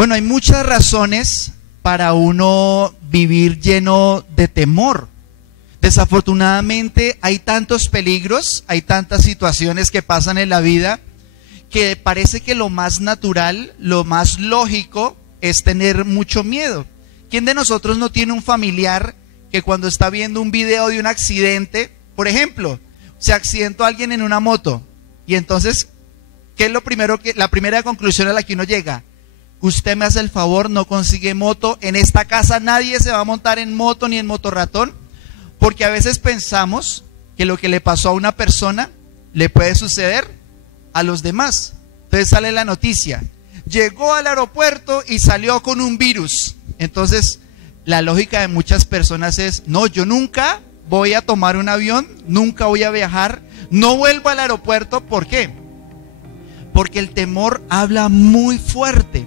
Bueno, hay muchas razones para uno vivir lleno de temor. Desafortunadamente hay tantos peligros, hay tantas situaciones que pasan en la vida que parece que lo más natural, lo más lógico es tener mucho miedo. ¿Quién de nosotros no tiene un familiar que cuando está viendo un video de un accidente, por ejemplo, se accidentó alguien en una moto y entonces, ¿qué es la primera conclusión a la que uno llega? Usted me hace el favor, no consigue moto, en esta casa nadie se va a montar en moto ni en motorratón, porque a veces pensamos que lo que le pasó a una persona le puede suceder a los demás. Entonces sale la noticia, llegó al aeropuerto y salió con un virus. Entonces la lógica de muchas personas es, no, yo nunca voy a tomar un avión, nunca voy a viajar, no vuelvo al aeropuerto. ¿Por qué? Porque el temor habla muy fuerte.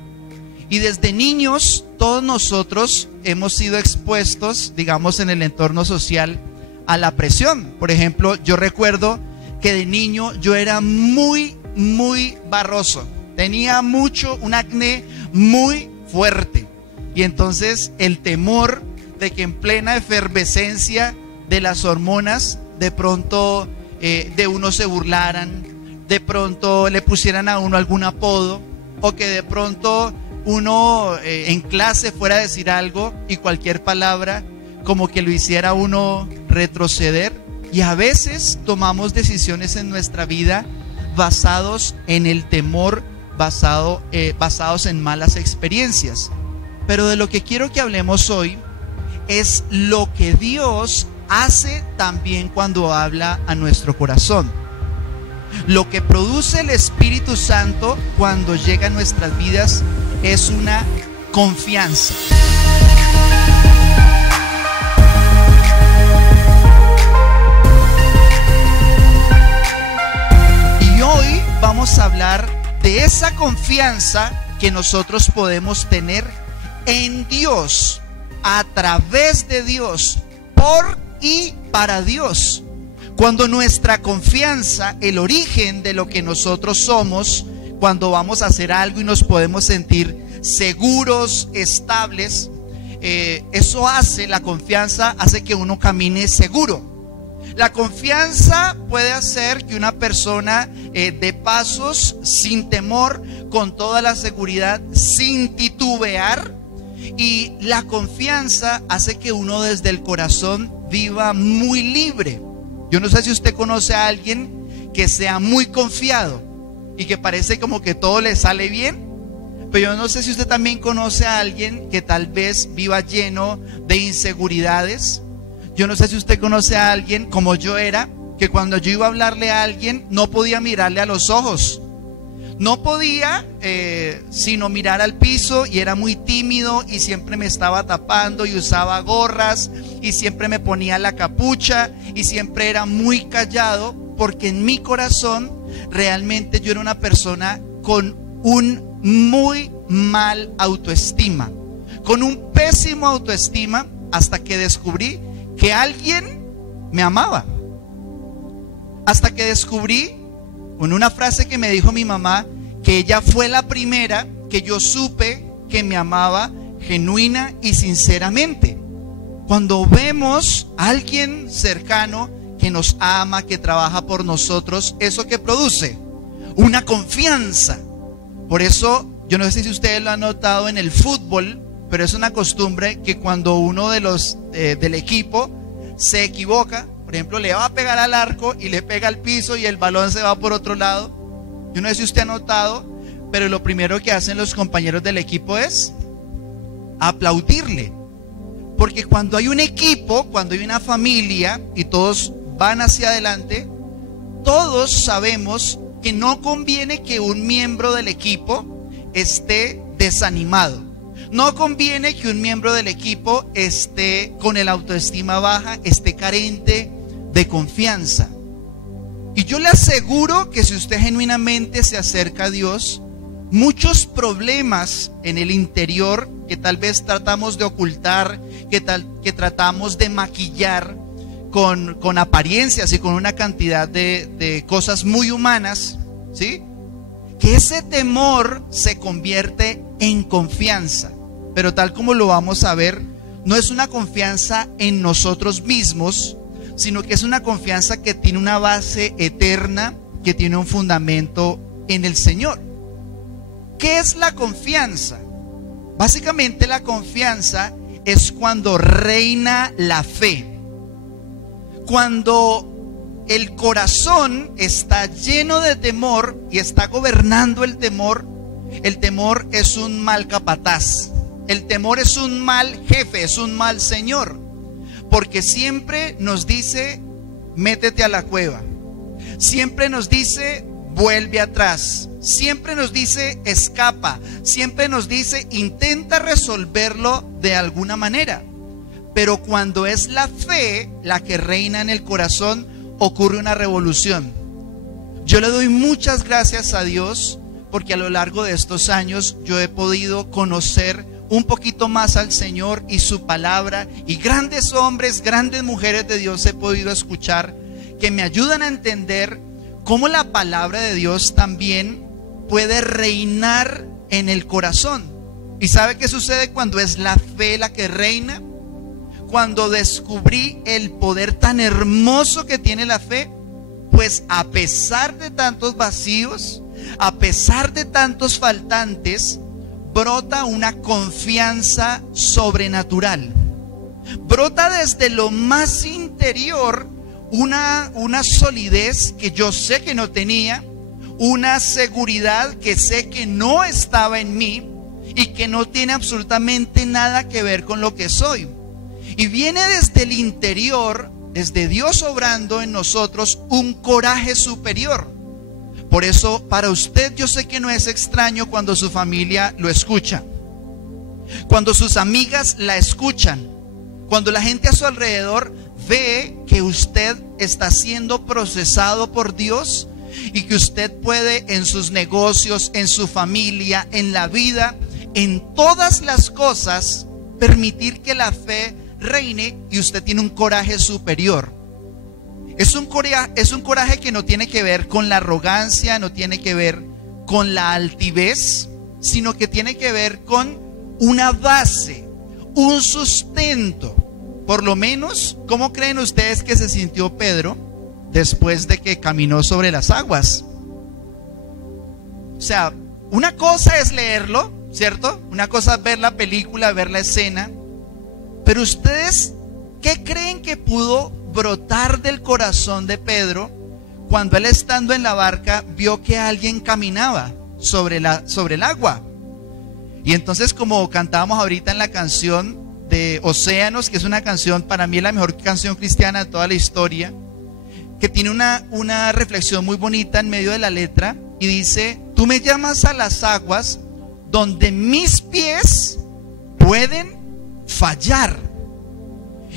Y desde niños, todos nosotros hemos sido expuestos, digamos, en el entorno social, a la presión. Por ejemplo, yo recuerdo que de niño yo era muy barroso. Tenía un acné muy fuerte. Y entonces el temor de que en plena efervescencia de las hormonas, de pronto de uno se burlaran, de pronto le pusieran a uno algún apodo, o que de pronto uno en clase fuera a decir algo y cualquier palabra como que lo hiciera uno retroceder. Y a veces tomamos decisiones en nuestra vida basados en el temor, basados en malas experiencias. Pero de lo que quiero que hablemos hoy es lo que Dios hace también cuando habla a nuestro corazón. Lo que produce el Espíritu Santo cuando llega a nuestras vidas es una confianza. Y hoy vamos a hablar de esa confianza que nosotros podemos tener en Dios, a través de Dios, por y para Dios. Cuando nuestra confianza, el origen de lo que nosotros somos, cuando vamos a hacer algo y nos podemos sentir seguros, estables, la confianza hace que uno camine seguro. La confianza puede hacer que una persona dé pasos sin temor, con toda la seguridad, sin titubear. Y la confianza hace que uno desde el corazón viva muy libre. Yo no sé si usted conoce a alguien que sea muy confiado y que parece como que todo le sale bien, pero yo no sé si usted también conoce a alguien que tal vez viva lleno de inseguridades. Yo no sé si usted conoce a alguien como yo era, que cuando yo iba a hablarle a alguien no podía mirarle a los ojos. No podía sino mirar al piso, y era muy tímido y siempre me estaba tapando y usaba gorras y siempre me ponía la capucha y siempre era muy callado, porque en mi corazón realmente yo era una persona con un muy mal autoestima, con un pésimo autoestima, hasta que descubrí que alguien me amaba. Hasta que descubrí, con una frase que me dijo mi mamá, que ella fue la primera que yo supe que me amaba genuina y sinceramente. Cuando vemos a alguien cercano que nos ama, que trabaja por nosotros, ¿eso qué produce? Una confianza. Por eso, yo no sé si ustedes lo han notado en el fútbol, pero es una costumbre que cuando uno de los del equipo se equivoca, por ejemplo, le va a pegar al arco y le pega al piso y el balón se va por otro lado. Yo no sé si usted ha notado, pero lo primero que hacen los compañeros del equipo es aplaudirle. Porque cuando hay un equipo, cuando hay una familia y todos van hacia adelante, todos sabemos que no conviene que un miembro del equipo esté desanimado. No conviene que un miembro del equipo esté con el autoestima baja, esté carente de confianza. Y yo le aseguro que si usted genuinamente se acerca a Dios, muchos problemas en el interior que tal vez tratamos de ocultar, que tratamos de maquillar con apariencias y con una cantidad de cosas muy humanas, ¿sí?, que ese temor se convierte en confianza. Pero tal como lo vamos a ver, no es una confianza en nosotros mismos, sino que es una confianza que tiene una base eterna, que tiene un fundamento en el Señor. ¿Qué es la confianza? Básicamente la confianza es cuando reina la fe. Cuando el corazón está lleno de temor y está gobernando el temor es un mal capataz. El temor es un mal jefe, es un mal señor, porque siempre nos dice, métete a la cueva. Siempre nos dice, vuelve atrás. Siempre nos dice, escapa. Siempre nos dice, intenta resolverlo de alguna manera. Pero cuando es la fe la que reina en el corazón, ocurre una revolución. Yo le doy muchas gracias a Dios porque a lo largo de estos años yo he podido conocer un poquito más al Señor y su palabra, y grandes hombres, grandes mujeres de Dios he podido escuchar que me ayudan a entender cómo la palabra de Dios también puede reinar en el corazón. ¿Y sabe qué sucede cuando es la fe la que reina? Cuando descubrí el poder tan hermoso que tiene la fe, pues a pesar de tantos vacíos, a pesar de tantos faltantes, brota una confianza sobrenatural. Brota desde lo más interior una solidez que yo sé que no tenía, una seguridad que sé que no estaba en mí y que no tiene absolutamente nada que ver con lo que soy. Y viene desde el interior, desde Dios obrando en nosotros, un coraje superior. Por eso, para usted yo sé que no es extraño cuando su familia lo escucha, cuando sus amigas la escuchan, cuando la gente a su alrededor ve que usted está siendo procesado por Dios y que usted puede en sus negocios, en su familia, en la vida, en todas las cosas, permitir que la fe reine y usted tiene un coraje superior. Es un coraje que no tiene que ver con la arrogancia, no tiene que ver con la altivez, sino que tiene que ver con una base, un sustento. Por lo menos, ¿cómo creen ustedes que se sintió Pedro después de que caminó sobre las aguas? O sea, una cosa es leerlo, ¿cierto? Una cosa es ver la película, ver la escena. Pero ustedes, ¿qué creen que pudo brotar del corazón de Pedro cuando él, estando en la barca, vio que alguien caminaba sobre el agua? Y entonces, como cantábamos ahorita en la canción de Océanos, que es una canción, para mí es la mejor canción cristiana de toda la historia, que tiene una reflexión muy bonita en medio de la letra, y dice: tú me llamas a las aguas donde mis pies pueden fallar.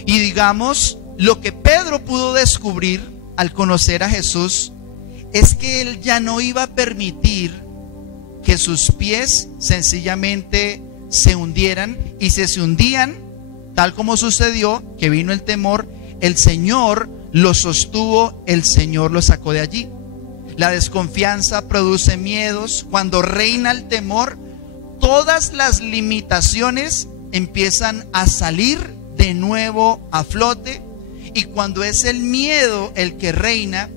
Y digamos, lo que Pedro pudo descubrir al conocer a Jesús es que él ya no iba a permitir que sus pies sencillamente se hundieran, y si se hundían, tal como sucedió, que vino el temor, el Señor los sostuvo, el Señor los sacó de allí. La desconfianza produce miedos. Cuando reina el temor, todas las limitaciones empiezan a salir de nuevo a flote. Y cuando es el miedo el que reina,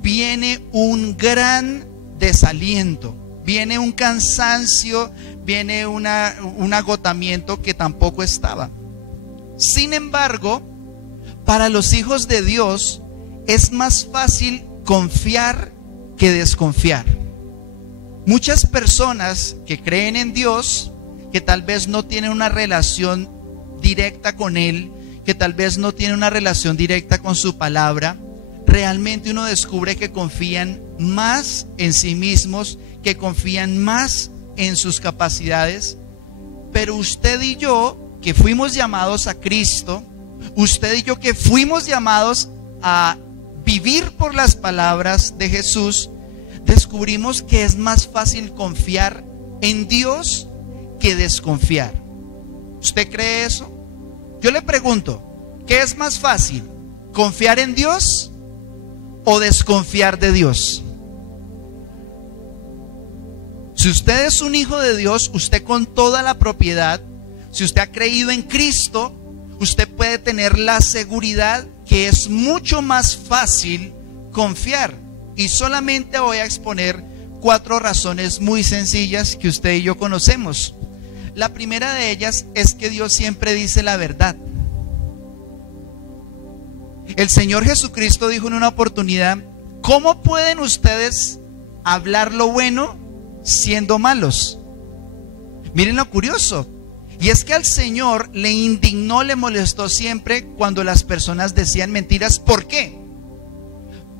viene un gran desaliento, viene un cansancio, viene un agotamiento que tampoco estaba. Sin embargo, para los hijos de Dios es más fácil confiar que desconfiar. Muchas personas que creen en Dios, que tal vez no tienen una relación directa con Él, que tal vez no tienen una relación directa con su palabra, realmente uno descubre que confían más en sí mismos, que confían más en sus capacidades. Pero usted y yo, que fuimos llamados a Cristo, usted y yo que fuimos llamados a vivir por las palabras de Jesús, descubrimos que es más fácil confiar en Dios que desconfiar. ¿Usted cree eso? Yo le pregunto, ¿qué es más fácil? ¿Confiar en Dios o desconfiar de Dios? Si usted es un hijo de Dios, usted con toda la propiedad, si usted ha creído en Cristo, usted puede tener la seguridad que es mucho más fácil confiar. Y solamente voy a exponer 4 razones muy sencillas que usted y yo conocemos. La primera de ellas es que Dios siempre dice la verdad. El Señor Jesucristo dijo en una oportunidad: ¿cómo pueden ustedes hablar lo bueno siendo malos? Miren lo curioso. Y es que al Señor le indignó, le molestó siempre cuando las personas decían mentiras. ¿Por qué?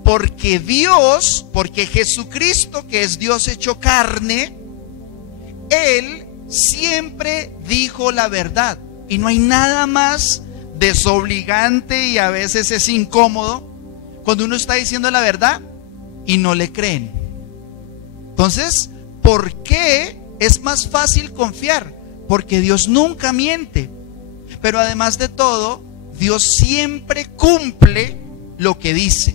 Porque Dios, porque Jesucristo, que es Dios hecho carne, Él siempre dijo la verdad. Y no hay nada más desobligante, y a veces es incómodo, cuando uno está diciendo la verdad y no le creen. Entonces, ¿por qué es más fácil confiar? Porque Dios nunca miente. Pero además de todo, Dios siempre cumple lo que dice.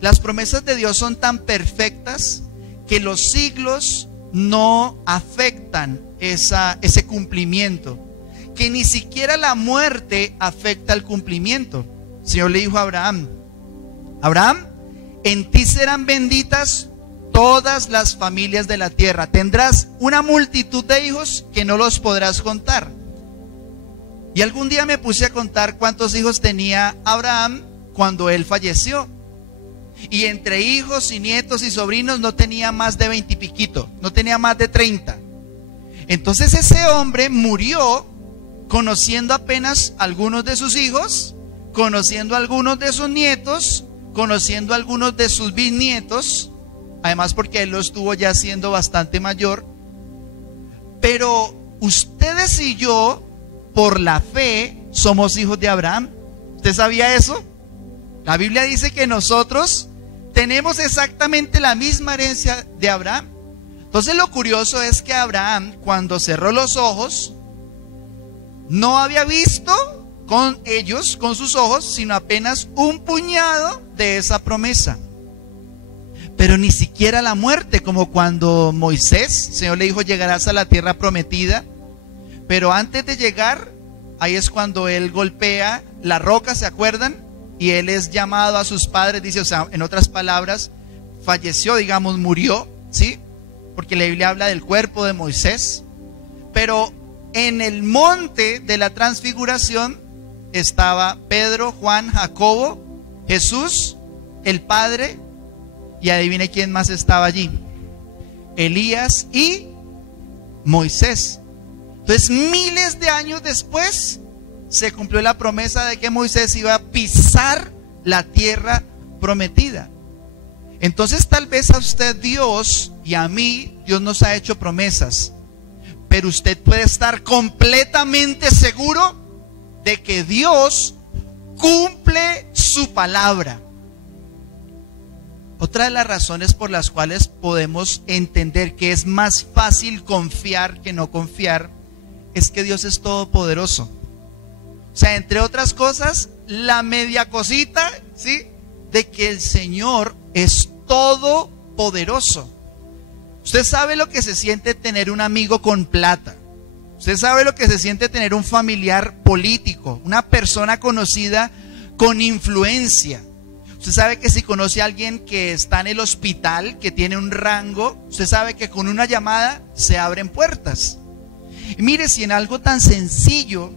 Las promesas de Dios son tan perfectas que los siglos no afectan ese cumplimiento, que ni siquiera la muerte afecta el cumplimiento. El Señor le dijo a Abraham: Abraham, en ti serán benditas todas las familias de la tierra. Tendrás una multitud de hijos que no los podrás contar. Y algún día me puse a contar cuántos hijos tenía Abraham cuando él falleció. Y entre hijos y nietos y sobrinos no tenía más de 20 y piquito, no tenía más de 30. Entonces ese hombre murió conociendo apenas algunos de sus hijos, conociendo algunos de sus nietos, conociendo algunos de sus bisnietos, además porque él lo estuvo ya siendo bastante mayor. Pero ustedes y yo, por la fe, somos hijos de Abraham. ¿Usted sabía eso? La Biblia dice que nosotros tenemos exactamente la misma herencia de Abraham. Entonces lo curioso es que Abraham, cuando cerró los ojos, no había visto con ellos, con sus ojos, sino apenas un puñado de esa promesa. Pero ni siquiera la muerte, como cuando Moisés, el Señor le dijo: llegarás a la tierra prometida. Pero antes de llegar, ahí es cuando él golpea la roca, ¿se acuerdan? Y él es llamado a sus padres, dice, o sea, en otras palabras, falleció, digamos, murió, ¿sí? Porque la Biblia habla del cuerpo de Moisés. Pero en el monte de la transfiguración estaba Pedro, Juan, Jacobo, Jesús, el Padre, y adivine quién más estaba allí: Elías y Moisés. Entonces, miles de años después se cumplió la promesa de que Moisés iba a pisar la tierra prometida. Entonces, tal vez a usted Dios, y a mí, Dios nos ha hecho promesas, pero usted puede estar completamente seguro de que Dios cumple su palabra. Otra de las razones por las cuales podemos entender que es más fácil confiar que no confiar es que Dios es todopoderoso. O sea, entre otras cosas, la media cosita, ¿sí?, de que el Señor es todopoderoso. Usted sabe lo que se siente tener un amigo con plata. Usted sabe lo que se siente tener un familiar político, una persona conocida con influencia. Usted sabe que si conoce a alguien que está en el hospital, que tiene un rango, usted sabe que con una llamada se abren puertas. Y mire, si en algo tan sencillo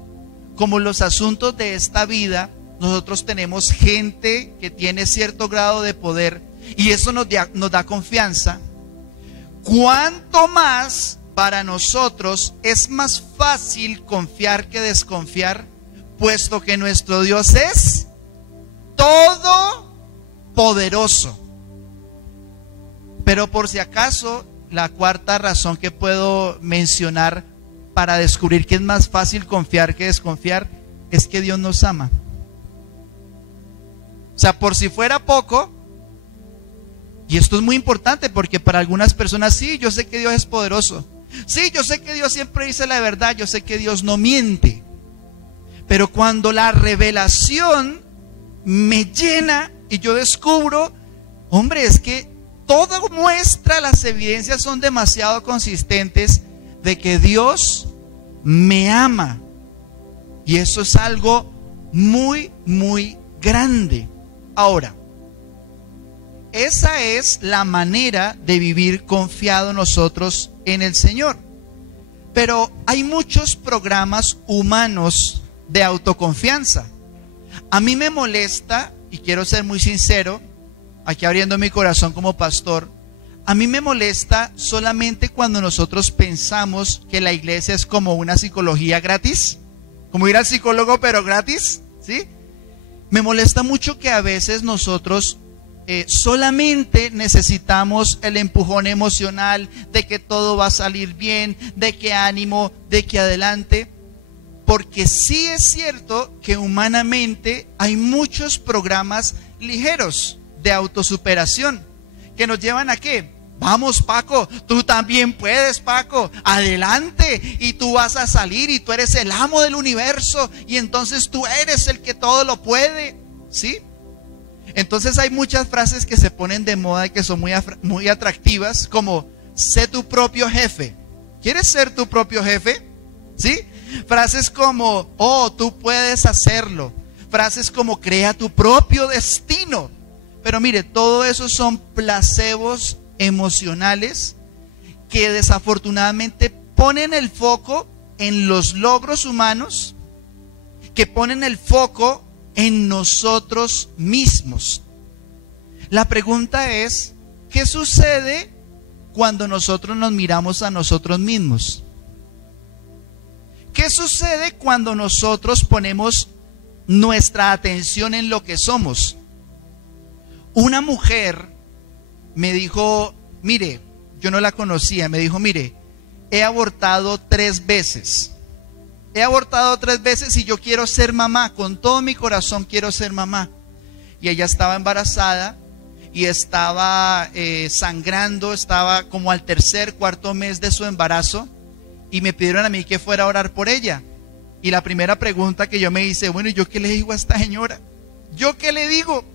como los asuntos de esta vida, nosotros tenemos gente que tiene cierto grado de poder y eso nos da confianza, ¿cuánto más para nosotros es más fácil confiar que desconfiar, puesto que nuestro Dios es todopoderoso? Pero por si acaso, la cuarta razón que puedo mencionar para descubrir que es más fácil confiar que desconfiar es que Dios nos ama. O sea, por si fuera poco, y esto es muy importante porque para algunas personas, sí, yo sé que Dios es poderoso, sí, yo sé que Dios siempre dice la verdad, yo sé que Dios no miente, pero cuando la revelación me llena y yo descubro, hombre, es que todo muestra, las evidencias son demasiado consistentes de que Dios me ama. Y eso es algo muy, muy grande. Ahora, esa es la manera de vivir confiado nosotros en el Señor. Pero hay muchos programas humanos de autoconfianza. A mí me molesta, y quiero ser muy sincero, aquí abriendo mi corazón como pastor, a mí me molesta solamente cuando nosotros pensamos que la iglesia es como una psicología gratis, como ir al psicólogo pero gratis, ¿sí? Me molesta mucho que a veces nosotros solamente necesitamos el empujón emocional de que todo va a salir bien, de que ánimo, de que adelante. Porque sí es cierto que humanamente hay muchos programas ligeros de autosuperación que nos llevan a ¿qué? Vamos, Paco, tú también puedes, Paco, adelante, y tú vas a salir y tú eres el amo del universo y entonces tú eres el que todo lo puede, ¿sí? Entonces hay muchas frases que se ponen de moda y que son muy atractivas, como sé tu propio jefe. ¿Quieres ser tu propio jefe? ¿Sí? Frases como, oh, tú puedes hacerlo. Frases como, crea tu propio destino. Pero mire, todo eso son placebos emocionales que desafortunadamente ponen el foco en los logros humanos, que ponen el foco en nosotros mismos. La pregunta es, ¿qué sucede cuando nosotros nos miramos a nosotros mismos? ¿Qué sucede cuando nosotros ponemos nuestra atención en lo que somos? Una mujer me dijo, mire, yo no la conocía, me dijo, mire, he abortado 3 veces. He abortado 3 veces y yo quiero ser mamá, con todo mi corazón quiero ser mamá. Y ella estaba embarazada y estaba sangrando, estaba como al 3er, 4 mes de su embarazo. Y me pidieron a mí que fuera a orar por ella. Y la primera pregunta que yo me hice, bueno, ¿y yo qué le digo a esta señora? ¿Yo qué le digo?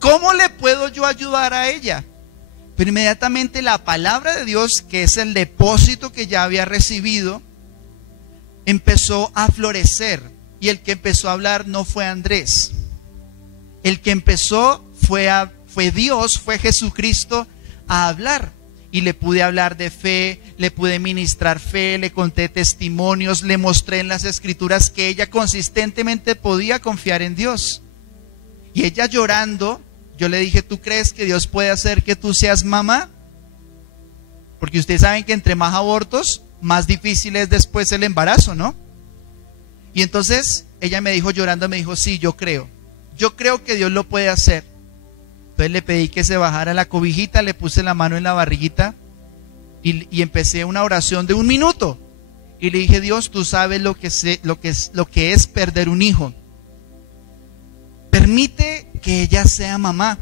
¿Cómo le puedo yo ayudar a ella? Pero inmediatamente la palabra de Dios, que es el depósito que ya había recibido, empezó a florecer. Y el que empezó a hablar no fue Andrés. El que empezó fue Dios, fue Jesucristo a hablar. Y le pude hablar de fe, le pude ministrar fe, le conté testimonios, le mostré en las escrituras que ella consistentemente podía confiar en Dios. Y ella llorando, yo le dije, ¿tú crees que Dios puede hacer que tú seas mamá? Porque ustedes saben que entre más abortos, más difícil es después el embarazo, ¿no? Y entonces ella me dijo llorando, me dijo, sí, yo creo que Dios lo puede hacer. Entonces le pedí que se bajara la cobijita, le puse la mano en la barriguita y empecé una oración de 1 minuto. Y le dije, Dios, tú sabes lo que es perder un hijo. Permite que ella sea mamá.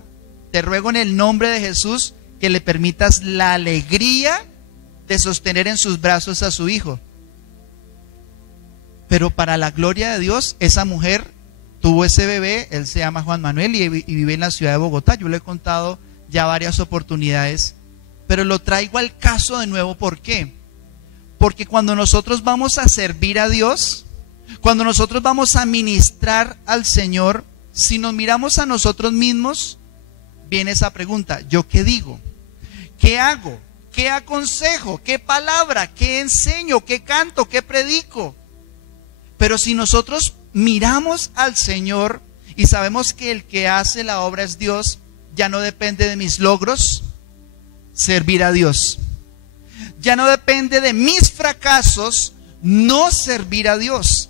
Te ruego en el nombre de Jesús que le permitas la alegría de sostener en sus brazos a su hijo. Pero para la gloria de Dios, esa mujer tuvo ese bebé, él se llama Juan Manuel y vive en la ciudad de Bogotá. Yo le he contado ya varias oportunidades, pero lo traigo al caso de nuevo. ¿Por qué? Porque cuando nosotros vamos a servir a Dios, cuando nosotros vamos a ministrar al Señor, si nos miramos a nosotros mismos, viene esa pregunta, ¿yo qué digo? ¿Qué hago? ¿Qué aconsejo? ¿Qué palabra? ¿Qué enseño? ¿Qué canto? ¿Qué predico? Pero si nosotros miramos al Señor y sabemos que el que hace la obra es Dios, ya no depende de mis logros servir a Dios. Ya no depende de mis fracasos no servir a Dios.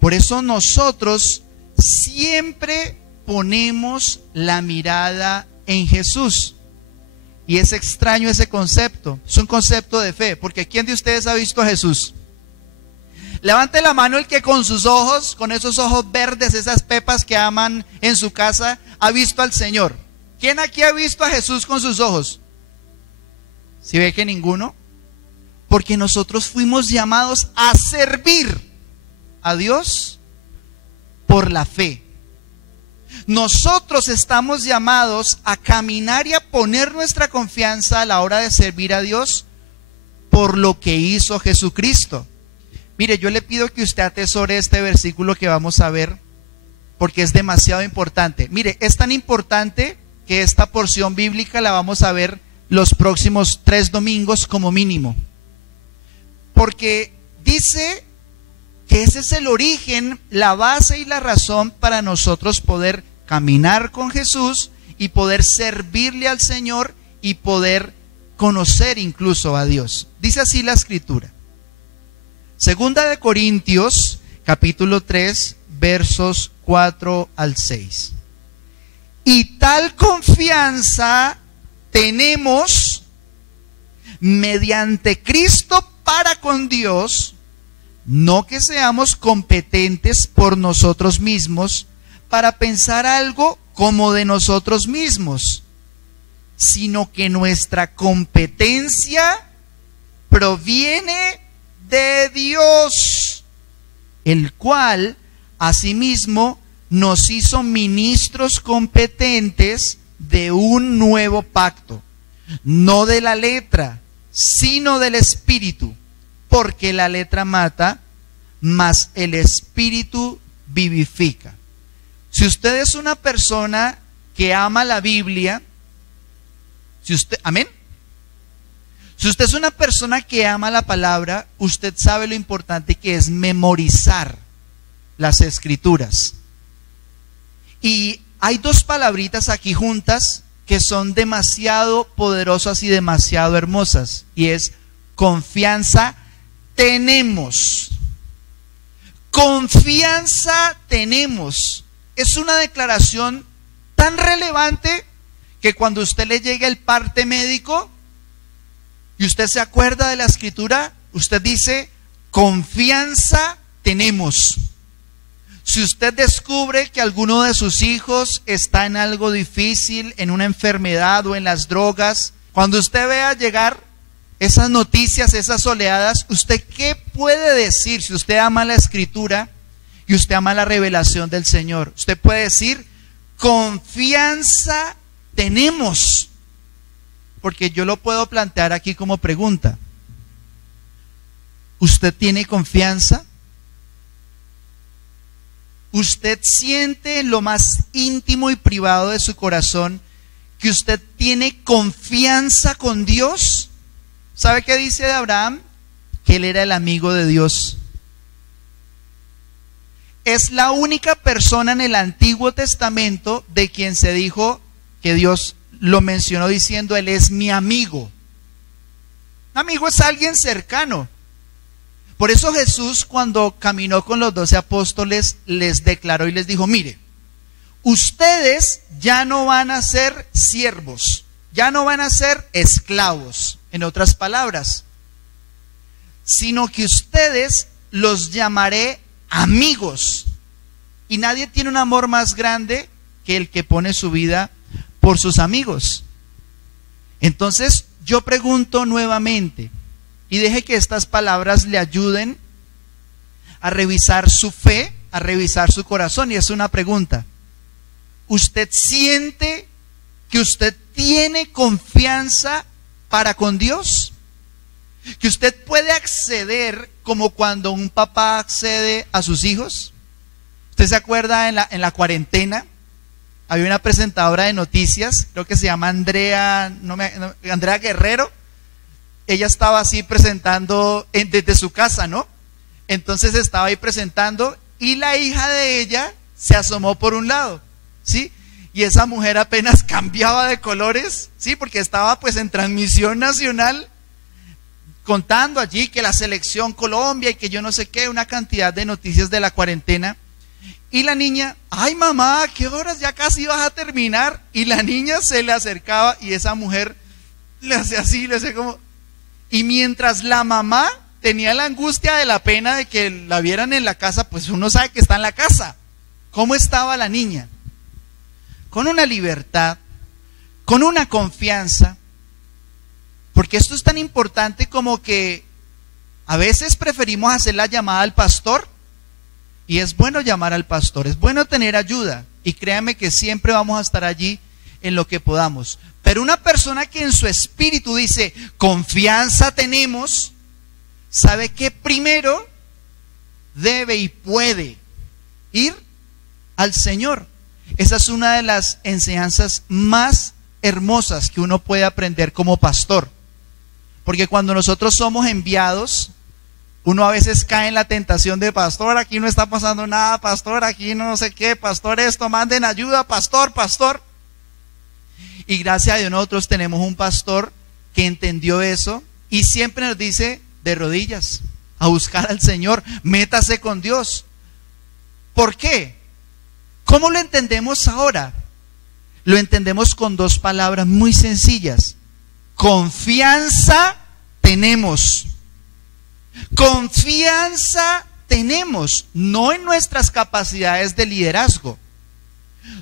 Por eso nosotros siempre ponemos la mirada en Jesús. Y es extraño ese concepto. Es un concepto de fe. Porque ¿quién de ustedes ha visto a Jesús? Levante la mano el que con sus ojos, con esos ojos verdes, esas pepas que aman en su casa, ha visto al Señor. ¿Quién aquí ha visto a Jesús con sus ojos? ¿Sí ve que ninguno? Porque nosotros fuimos llamados a servir a Dios por la fe. Nosotros estamos llamados a caminar y a poner nuestra confianza a la hora de servir a Dios por lo que hizo Jesucristo. Mire, yo le pido que usted atesore este versículo que vamos a ver, porque es demasiado importante. Mire, es tan importante que esta porción bíblica la vamos a ver los próximos 3 domingos como mínimo. Porque dice que ese es el origen, la base y la razón para nosotros poder caminar con Jesús y poder servirle al Señor y poder conocer incluso a Dios. Dice así la Escritura. Segunda de Corintios, capítulo 3, versos 4 al 6. Y tal confianza tenemos mediante Cristo para con Dios, no que seamos competentes por nosotros mismos para pensar algo como de nosotros mismos, sino que nuestra competencia proviene de Dios, el cual asimismo nos hizo ministros competentes de un nuevo pacto, no de la letra, sino del Espíritu, porque la letra mata, mas el Espíritu vivifica. Si usted es una persona que ama la Biblia, amén. Si usted es una persona que ama la palabra, usted sabe lo importante que es memorizar las Escrituras. Y hay 2 palabritas aquí juntas que son demasiado poderosas y demasiado hermosas, y es confianza tenemos. Confianza tenemos. Es una declaración tan relevante que cuando usted le llegue el parte médico y usted se acuerda de la Escritura, usted dice, confianza tenemos. Si usted descubre que alguno de sus hijos está en algo difícil, en una enfermedad o en las drogas, cuando usted vea llegar esas noticias, esas oleadas, ¿usted qué puede decir si usted ama la Escritura y usted ama la revelación del Señor? Usted puede decir, confianza tenemos. Porque yo lo puedo plantear aquí como pregunta. ¿Usted tiene confianza? ¿Usted siente en lo más íntimo y privado de su corazón que usted tiene confianza con Dios? ¿Sabe qué dice de Abraham? Que él era el amigo de Dios. Es la única persona en el Antiguo Testamento de quien se dijo que Dios lo mencionó diciendo, él es mi amigo. Amigo es alguien cercano. Por eso Jesús, cuando caminó con los 12 apóstoles, les declaró y les dijo, mire, ustedes ya no van a ser siervos, ya no van a ser esclavos, en otras palabras, sino que ustedes los llamaré amigos. Y nadie tiene un amor más grande que el que pone su vida por sus amigos. Entonces yo pregunto nuevamente, y deje que estas palabras le ayuden a revisar su fe, a revisar su corazón, y es una pregunta: ¿usted siente que usted tiene confianza para con Dios? ¿Que usted puede acceder como cuando un papá accede a sus hijos? ¿Usted se acuerda en la cuarentena? Había una presentadora de noticias, creo que se llama Andrea Guerrero. Ella estaba así presentando desde su casa, ¿no? Entonces estaba ahí presentando y la hija de ella se asomó por un lado, ¿sí? Y esa mujer apenas cambiaba de colores, ¿sí? Porque estaba pues en transmisión nacional contando allí que la selección Colombia y que yo no sé qué, una cantidad de noticias de la cuarentena. Y la niña, ay mamá, ¿qué horas? Ya casi vas a terminar. Y la niña se le acercaba y esa mujer le hace así, le hace como... Y mientras la mamá tenía la angustia de la pena de que la vieran en la casa, pues uno sabe que está en la casa. ¿Cómo estaba la niña? Con una libertad, con una confianza, porque esto es tan importante como que a veces preferimos hacer la llamada al pastor, y es bueno llamar al pastor, es bueno tener ayuda, Y créanme que siempre vamos a estar allí en lo que podamos. Pero una persona que en su espíritu dice, confianza tenemos, sabe que primero debe y puede ir al Señor. Esa es una de las enseñanzas más hermosas que uno puede aprender como pastor. Porque cuando nosotros somos enviados, uno a veces cae en la tentación de, pastor, aquí no está pasando nada, pastor, aquí no sé qué, pastor, esto, manden ayuda, pastor, pastor. Y gracias a Dios nosotros tenemos un pastor que entendió eso y siempre nos dice, de rodillas, a buscar al Señor, métase con Dios. ¿Por qué? ¿Cómo lo entendemos ahora? Lo entendemos con dos palabras muy sencillas. Confianza tenemos. Confianza tenemos, no en nuestras capacidades de liderazgo,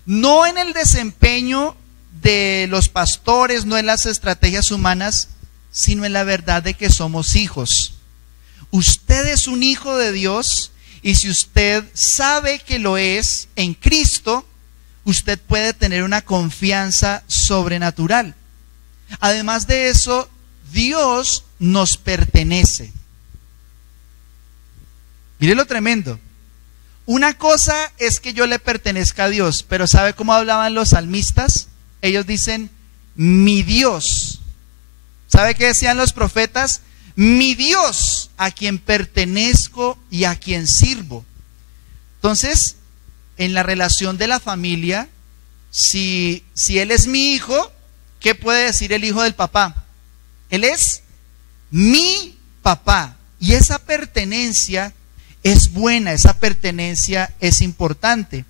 no en el desempeño de los pastores, no en las estrategias humanas, sino en la verdad de que somos hijos. Usted es un hijo de Dios y si usted sabe que lo es en Cristo, usted puede tener una confianza sobrenatural. Además de eso, Dios nos pertenece. Mire lo tremendo. Una cosa es que yo le pertenezca a Dios, pero ¿sabe cómo hablaban los salmistas? Ellos dicen, mi Dios. ¿Sabe qué decían los profetas? Mi Dios, a quien pertenezco y a quien sirvo. Entonces, en la relación de la familia, si él es mi hijo, ¿qué puede decir el hijo del papá? Él es mi papá. Y esa pertenencia es buena, esa pertenencia es importante.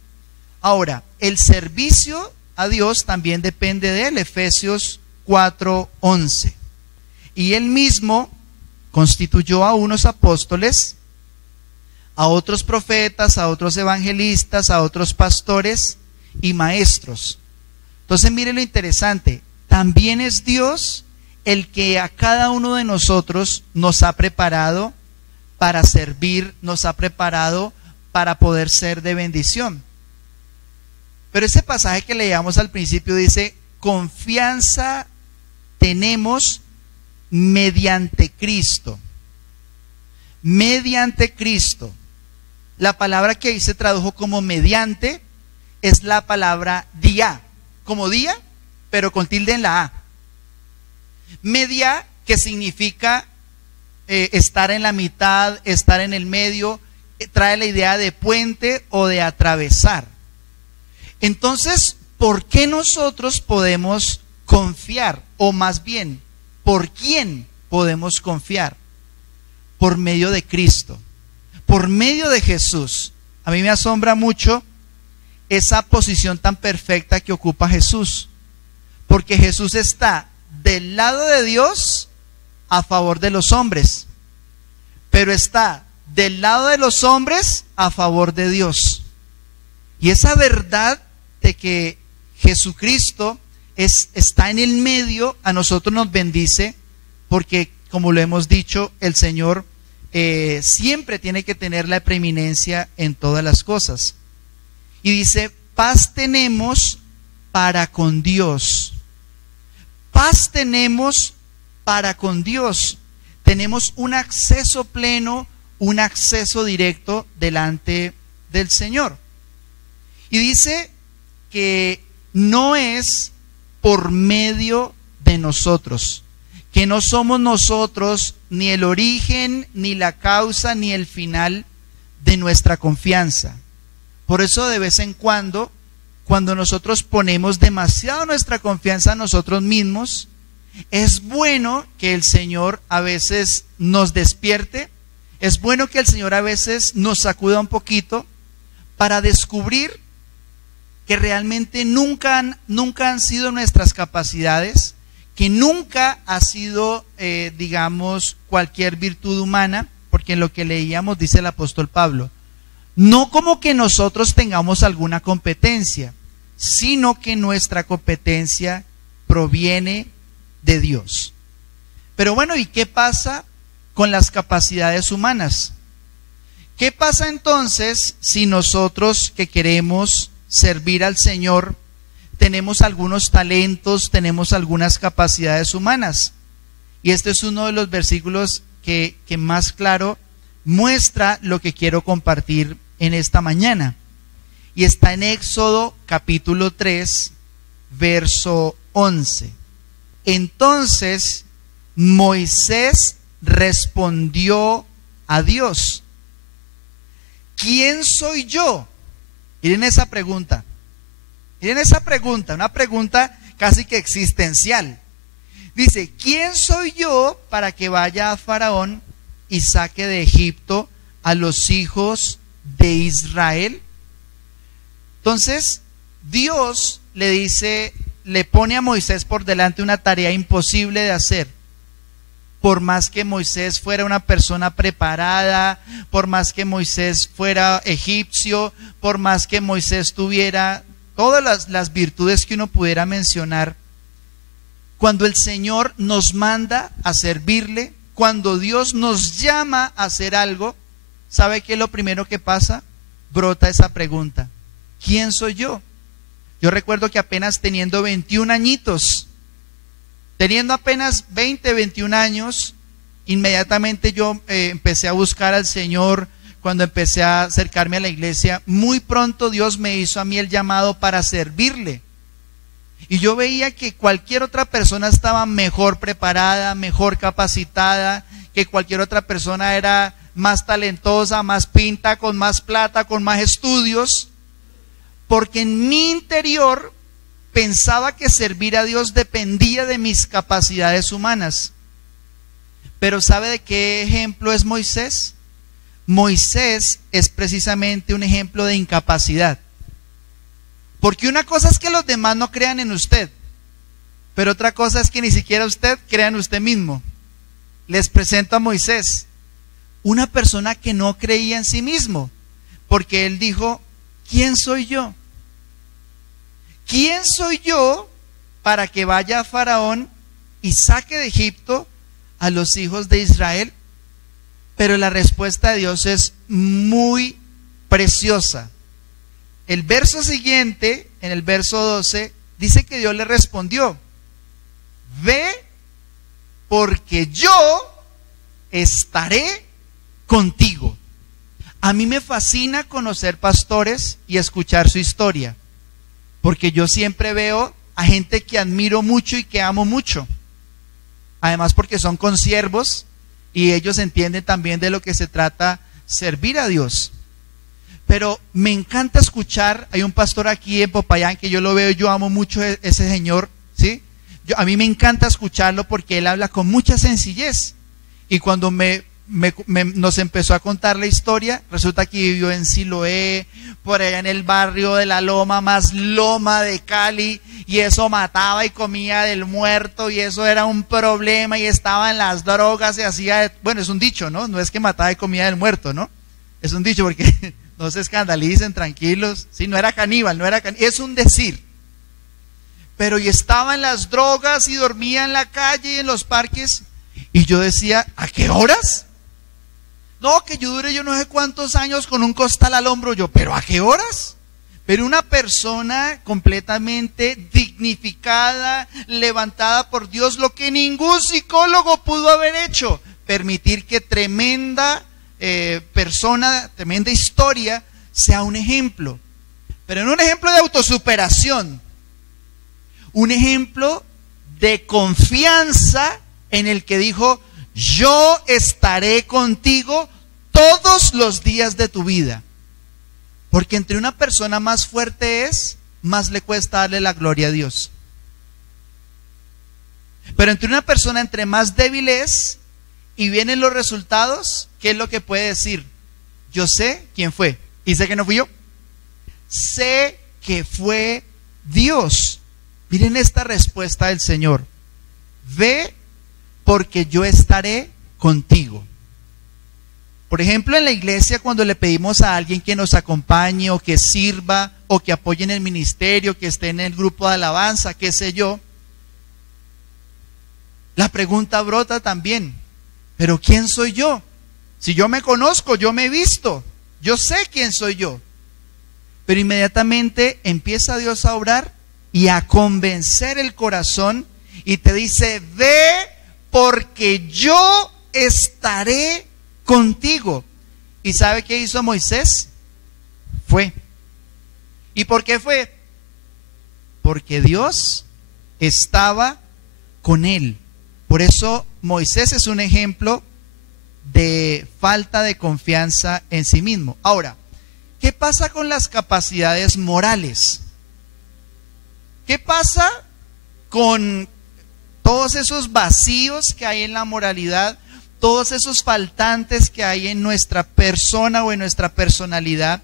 Ahora, el servicio a Dios también depende de él, Efesios 4:11. Y él mismo constituyó a unos apóstoles, a otros profetas, a otros evangelistas, a otros pastores y maestros. Entonces mire lo interesante, también es Dios el que a cada uno de nosotros nos ha preparado para servir, nos ha preparado para poder ser de bendición. Pero ese pasaje que leíamos al principio dice, confianza tenemos mediante Cristo. Mediante Cristo. La palabra que ahí se tradujo como mediante es la palabra dia, como día, pero con tilde en la A. Media, que significa estar en la mitad, estar en el medio, trae la idea de puente o de atravesar. Entonces, ¿por qué nosotros podemos confiar? O más bien, ¿por quién podemos confiar? Por medio de Cristo, por medio de Jesús. A mí me asombra mucho esa posición tan perfecta que ocupa Jesús, porque Jesús está del lado de Dios a favor de los hombres, pero está del lado de los hombres a favor de Dios. Y esa verdad de que Jesucristo está en el medio, a nosotros nos bendice, porque como lo hemos dicho, el Señor siempre tiene que tener la preeminencia en todas las cosas. Y dice, paz tenemos para con Dios. Paz tenemos para con Dios. Tenemos un acceso pleno, un acceso directo delante del Señor. Y dice que no es por medio de nosotros, que no somos nosotros ni el origen, ni la causa, ni el final de nuestra confianza. Por eso de vez en cuando nosotros ponemos demasiado nuestra confianza en nosotros mismos, es bueno que el Señor a veces nos despierte, es bueno que el Señor a veces nos sacuda un poquito para descubrir que realmente nunca han sido nuestras capacidades, que nunca ha sido, digamos, cualquier virtud humana, porque en lo que leíamos dice el apóstol Pablo, no como que nosotros tengamos alguna competencia, sino que nuestra competencia proviene de Dios. Pero bueno, ¿y qué pasa con las capacidades humanas? ¿Qué pasa entonces si nosotros que queremos servir al Señor, tenemos algunos talentos, tenemos algunas capacidades humanas. Y este es uno de los versículos que más claro muestra lo que quiero compartir en esta mañana. Y está en Éxodo capítulo 3, verso 11. Entonces Moisés respondió a Dios: ¿quién soy yo? Miren esa pregunta. Miren esa pregunta, una pregunta casi que existencial. Dice: ¿quién soy yo para que vaya a Faraón y saque de Egipto a los hijos de Israel? Entonces, Dios le dice, le pone a Moisés por delante una tarea imposible de hacer. Por más que Moisés fuera una persona preparada, por más que Moisés fuera egipcio, por más que Moisés tuviera todas las virtudes que uno pudiera mencionar, cuando el Señor nos manda a servirle, cuando Dios nos llama a hacer algo, ¿sabe qué es lo primero que pasa? Brota esa pregunta: ¿quién soy yo? Yo recuerdo que apenas teniendo 21 añitos, teniendo apenas 20, 21 años, inmediatamente yo empecé a buscar al Señor. Cuando empecé a acercarme a la iglesia, muy pronto Dios me hizo a mí el llamado para servirle. Y yo veía que cualquier otra persona estaba mejor preparada, mejor capacitada, que cualquier otra persona era más talentosa, más pinta, con más plata, con más estudios, porque en mi interior pensaba que servir a Dios dependía de mis capacidades humanas. Pero ¿sabe de qué ejemplo es Moisés? Moisés es precisamente un ejemplo de incapacidad. Porque una cosa es que los demás no crean en usted, pero otra cosa es que ni siquiera usted crea en usted mismo. Les presento a Moisés, una persona que no creía en sí mismo, porque él dijo: ¿quién soy yo? ¿Quién soy yo para que vaya a Faraón y saque de Egipto a los hijos de Israel? Pero la respuesta de Dios es muy preciosa. El verso siguiente, en el verso 12, dice que Dios le respondió: ve, porque yo estaré contigo. A mí me fascina conocer pastores y escuchar su historia, porque yo siempre veo a gente que admiro mucho y que amo mucho. Además, porque son consiervos y ellos entienden también de lo que se trata servir a Dios. Pero me encanta escuchar, hay un pastor aquí en Popayán que yo lo veo, yo amo mucho ese señor, ¿sí? A mí me encanta escucharlo porque él habla con mucha sencillez. Y cuando nos empezó a contar la historia, resulta que vivió en Siloé, por allá en el barrio de la loma, más loma de Cali, y eso mataba y comía del muerto, y eso era un problema, y estaba en las drogas, y hacía, bueno, es un dicho, ¿no? No es que mataba y comía del muerto, ¿no? Es un dicho porque no se escandalicen, tranquilos, sí, no era caníbal, es un decir. Pero y estaba en las drogas y dormía en la calle y en los parques, y yo decía, ¿a qué horas? No, que yo dure yo no sé cuántos años con un costal al hombro. Yo, ¿pero a qué horas? Pero una persona completamente dignificada, levantada por Dios, lo que ningún psicólogo pudo haber hecho, permitir que tremenda persona, tremenda historia, sea un ejemplo. Pero no un ejemplo de autosuperación, un ejemplo de confianza en el que dijo: yo estaré contigo todos los días de tu vida. Porque entre una persona más fuerte es, más le cuesta darle la gloria a Dios. Pero entre una persona entre más débil es y vienen los resultados, ¿qué es lo que puede decir? Yo sé quién fue. ¿Y sé que no fui yo? Sé que fue Dios. Miren esta respuesta del Señor: ve, porque yo estaré contigo. Por ejemplo, en la iglesia, cuando le pedimos a alguien que nos acompañe o que sirva o que apoye en el ministerio, que esté en el grupo de alabanza, qué sé yo, la pregunta brota también: ¿pero quién soy yo? Si yo me conozco, yo me he visto, yo sé quién soy yo. Pero inmediatamente empieza Dios a obrar y a convencer el corazón y te dice: ve, porque yo estaré contigo. ¿Y sabe qué hizo Moisés? Fue. ¿Y por qué fue? Porque Dios estaba con él. Por eso Moisés es un ejemplo de falta de confianza en sí mismo. Ahora, ¿qué pasa con las capacidades morales? ¿Qué pasa con todos esos vacíos que hay en la moralidad, todos esos faltantes que hay en nuestra persona o en nuestra personalidad?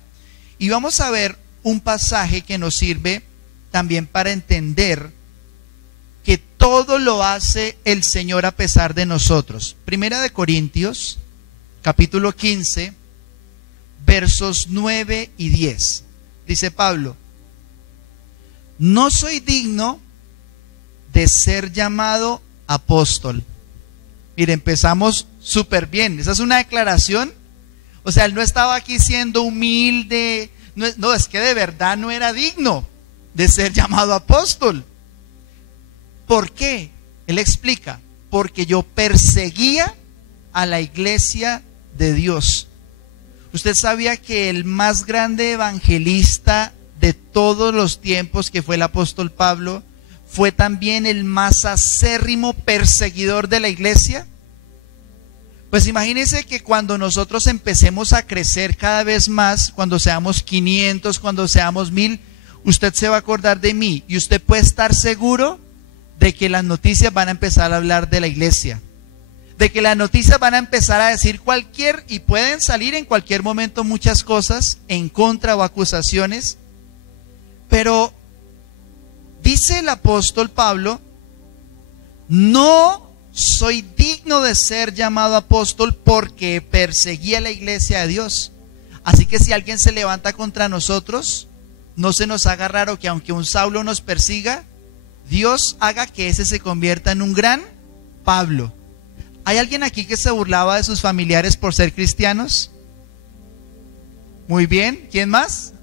Y vamos a ver un pasaje que nos sirve también para entender que todo lo hace el Señor a pesar de nosotros. Primera de Corintios, capítulo 15, versos 9 y 10. Dice Pablo: no soy digno de ser llamado apóstol. Mire, empezamos súper bien. Esa es una declaración. O sea, él no estaba aquí siendo humilde. No, es que de verdad no era digno de ser llamado apóstol. ¿Por qué? Él explica: porque yo perseguía a la iglesia de Dios. ¿Usted sabía que el más grande evangelista de todos los tiempos, que fue el apóstol Pablo, fue también el más acérrimo perseguidor de la iglesia? Pues imagínense que cuando nosotros empecemos a crecer cada vez más, cuando seamos 500, cuando seamos 1000, usted se va a acordar de mí y usted puede estar seguro de que las noticias van a empezar a hablar de la iglesia, de que las noticias van a empezar a decir cualquier, y pueden salir en cualquier momento muchas cosas en contra o acusaciones, pero dice el apóstol Pablo: no soy digno de ser llamado apóstol porque perseguía la iglesia de Dios. Así que si alguien se levanta contra nosotros, no se nos haga raro que aunque un Saulo nos persiga, Dios haga que ese se convierta en un gran Pablo. ¿Hay alguien aquí que se burlaba de sus familiares por ser cristianos? Muy bien, ¿quién más?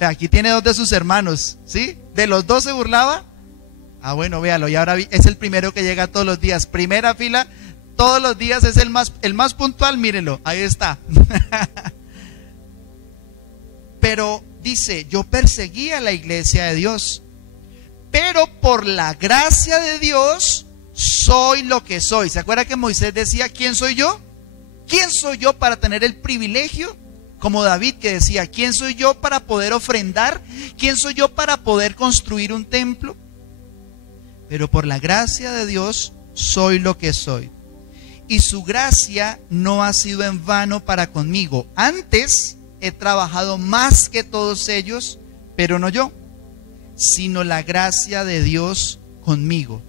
Aquí tiene 2 de sus hermanos, ¿sí? ¿De los 2 se burlaba? Ah, bueno, véalo, y ahora es el primero que llega todos los días. Primera fila, todos los días, es el más puntual, mírenlo, ahí está. Pero dice: yo perseguía a la iglesia de Dios, pero por la gracia de Dios soy lo que soy. ¿Se acuerda que Moisés decía: ¿quién soy yo? ¿Quién soy yo para tener el privilegio? Como David, que decía: ¿quién soy yo para poder ofrendar? ¿Quién soy yo para poder construir un templo? Pero por la gracia de Dios soy lo que soy. Y su gracia no ha sido en vano para conmigo. Antes he trabajado más que todos ellos, pero no yo, sino la gracia de Dios conmigo.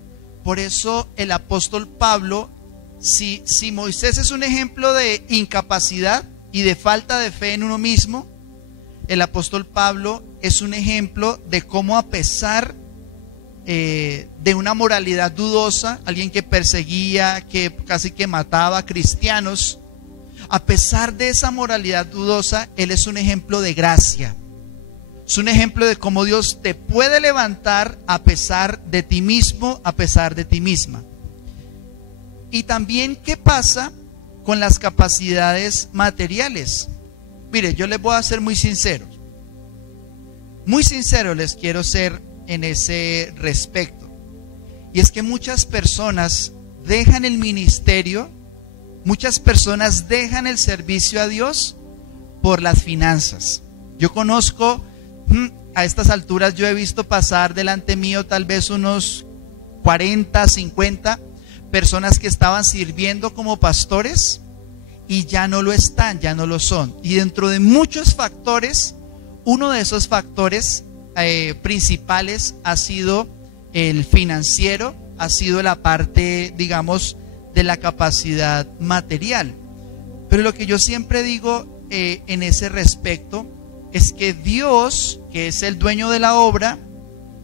Por eso el apóstol Pablo, si Moisés es un ejemplo de incapacidad y de falta de fe en uno mismo, el apóstol Pablo es un ejemplo de cómo, a pesar de una moralidad dudosa, alguien que perseguía, que casi que mataba a cristianos, a pesar de esa moralidad dudosa, él es un ejemplo de gracia. Es un ejemplo de cómo Dios te puede levantar a pesar de ti mismo, a pesar de ti misma. Y también, ¿qué pasa con las capacidades materiales? Mire, yo les voy a ser muy sincero. Muy sincero les quiero ser en ese respecto. Y es que muchas personas dejan el ministerio, muchas personas dejan el servicio a Dios por las finanzas. Yo conozco, a estas alturas yo he visto pasar delante mío tal vez unos 40, 50 personas que estaban sirviendo como pastores y ya no lo están, ya no lo son. Y dentro de muchos factores, uno de esos factores principales ha sido el financiero, ha sido la parte, digamos, de la capacidad material. Pero lo que yo siempre digo en ese respecto es que Dios, que es el dueño de la obra,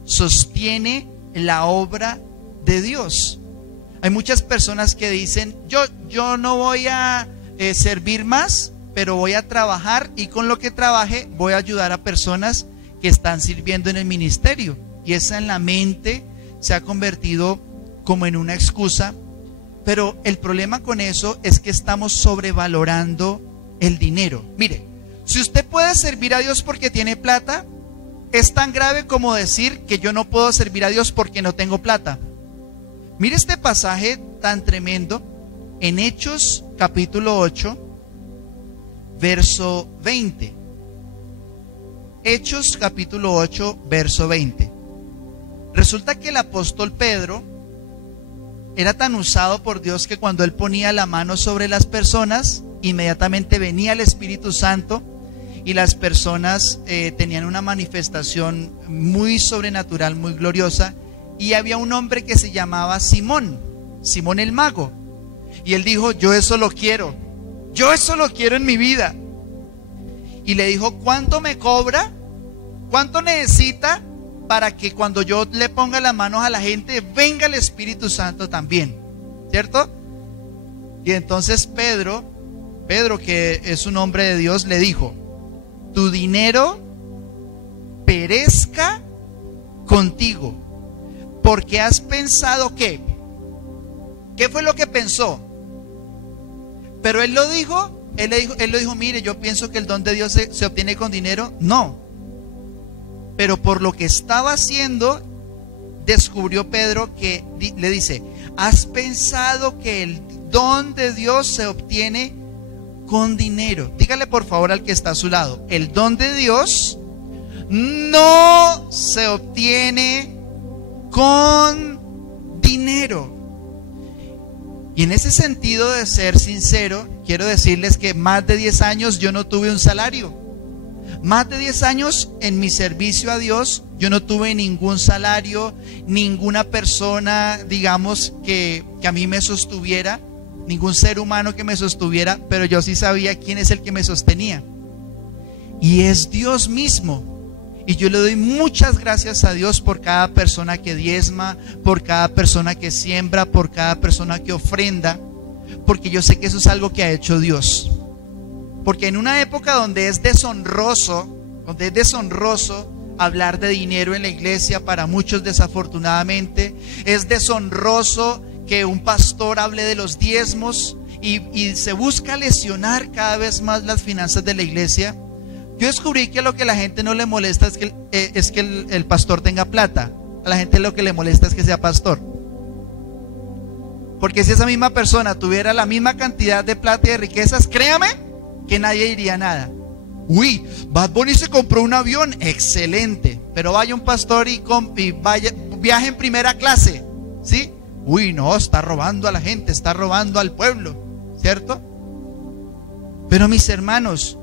sostiene la obra de Dios. Hay muchas personas que dicen: yo no voy a servir más, pero voy a trabajar y con lo que trabaje voy a ayudar a personas que están sirviendo en el ministerio. Y esa en la mente se ha convertido como en una excusa, pero el problema con eso es que estamos sobrevalorando el dinero. Mire, si usted puede servir a Dios porque tiene plata, es tan grave como decir que yo no puedo servir a Dios porque no tengo plata. Mire este pasaje tan tremendo en Hechos capítulo 8, verso 20. Hechos capítulo 8, verso 20. Resulta que el apóstol Pedro era tan usado por Dios que cuando él ponía la mano sobre las personas, inmediatamente venía el Espíritu Santo y las personas tenían una manifestación muy sobrenatural, muy gloriosa. Y había un hombre que se llamaba Simón el mago, y él dijo: yo eso lo quiero en mi vida. Y le dijo: ¿cuánto me cobra? ¿Cuánto necesita para que cuando yo le ponga las manos a la gente venga el Espíritu Santo también? ¿Cierto? Y entonces Pedro, que es un hombre de Dios, le dijo: tu dinero perezca contigo, porque has pensado que. ¿Qué fue lo que pensó? Pero él lo dijo, mire, yo pienso que el don de Dios se obtiene con dinero. No. Pero por lo que estaba haciendo, descubrió Pedro que le dice: has pensado que el don de Dios se obtiene con dinero. Dígale por favor al que está a su lado: el don de Dios no se obtiene con dinero. Y en ese sentido de ser sincero, quiero decirles que más de 10 años yo no tuve un salario. Más de 10 años en mi servicio a Dios, yo no tuve ningún salario, ninguna persona, digamos, que a mí me sostuviera, ningún ser humano que me sostuviera, pero yo sí sabía quién es el que me sostenía. Y es Dios mismo. Y yo le doy muchas gracias a Dios por cada persona que diezma, por cada persona que siembra, por cada persona que ofrenda, porque yo sé que eso es algo que ha hecho Dios. Porque en una época donde es deshonroso hablar de dinero en la iglesia, para muchos desafortunadamente, es deshonroso que un pastor hable de los diezmos y se busca lesionar cada vez más las finanzas de la iglesia. Yo descubrí que lo que a la gente no le molesta es que el pastor tenga plata. A la gente lo que le molesta es que sea pastor. Porque si esa misma persona tuviera la misma cantidad de plata y de riquezas, créame que nadie diría nada. Uy, Bad Bunny se compró un avión, excelente. Pero vaya un pastor y viaje en primera clase, ¿sí? Uy, no, está robando a la gente, está robando al pueblo, ¿cierto? Pero mis hermanos,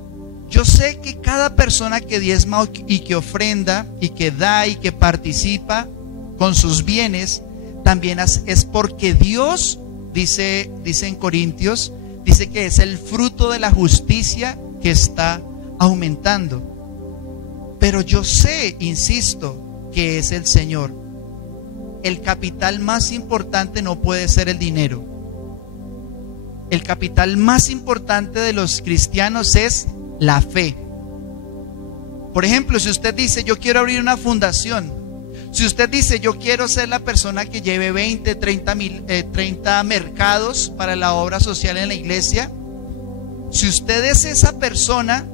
yo sé que cada persona que diezma y que ofrenda y que da y que participa con sus bienes, también es porque Dios, dice en Corintios, dice que es el fruto de la justicia que está aumentando. Pero yo sé, insisto, que es el Señor. El capital más importante no puede ser el dinero. El capital más importante de los cristianos es la fe. Por ejemplo, si usted dice: yo quiero abrir una fundación, si usted dice: yo quiero ser la persona que lleve 20, 30 mercados para la obra social en la iglesia, si usted es esa persona,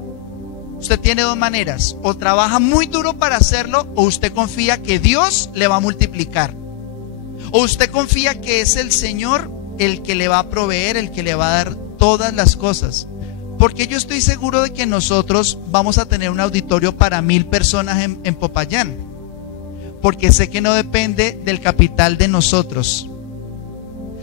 usted tiene dos maneras: o trabaja muy duro para hacerlo, o usted confía que Dios le va a multiplicar, o usted confía que es el Señor el que le va a proveer, el que le va a dar todas las cosas. Porque yo estoy seguro de que nosotros vamos a tener un auditorio para 1000 personas en Popayán. Porque sé que no depende del capital de nosotros,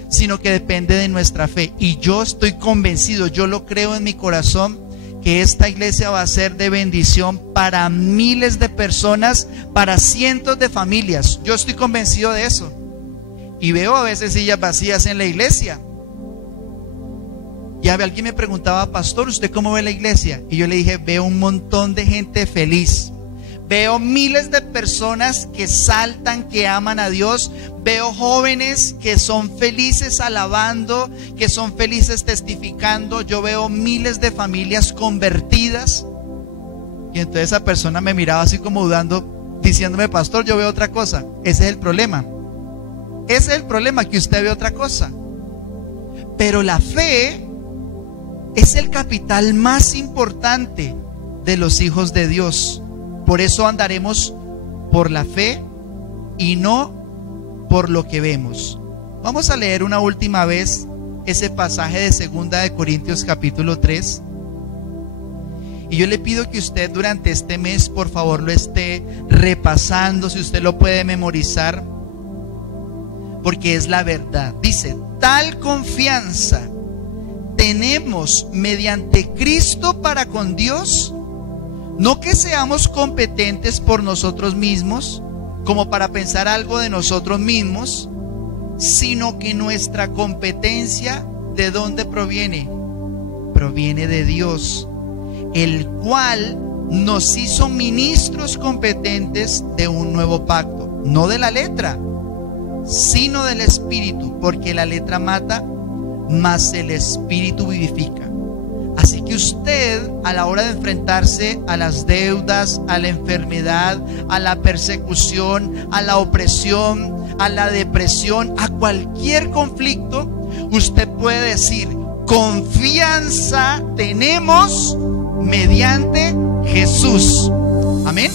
sino que depende de nuestra fe. Y yo estoy convencido, yo lo creo en mi corazón, que esta iglesia va a ser de bendición para miles de personas, para cientos de familias. Yo estoy convencido de eso. Y veo a veces sillas vacías en la iglesia. Ya alguien me preguntaba: pastor, ¿usted cómo ve la iglesia? Y yo le dije: veo un montón de gente feliz, Veo miles de personas que saltan, que aman a Dios. Veo jóvenes que son felices alabando, que son felices testificando. Yo veo miles de familias convertidas. Y entonces esa persona me miraba así como dudando, diciéndome: pastor, yo veo otra cosa. Ese es el problema. Ese es el problema, que usted ve otra cosa. Pero la fe es el capital más importante de los hijos de Dios. Por eso andaremos por la fe y no por lo que vemos. Vamos a leer una última vez ese pasaje de 2 de Corintios capítulo 3. Y yo le pido que usted durante este mes, por favor, lo esté repasando, si usted lo puede memorizar, porque es la verdad. Dice: tal confianza tenemos mediante Cristo para con Dios, no que seamos competentes por nosotros mismos, como para pensar algo de nosotros mismos, sino que nuestra competencia, ¿de dónde proviene? Proviene de Dios, el cual nos hizo ministros competentes de un nuevo pacto, no de la letra, sino del Espíritu, porque la letra mata, mas el Espíritu vivifica. Así que usted, a la hora de enfrentarse a las deudas, a la enfermedad, a la persecución, a la opresión, a la depresión, a cualquier conflicto, usted puede decir: confianza tenemos mediante Jesús. Amén.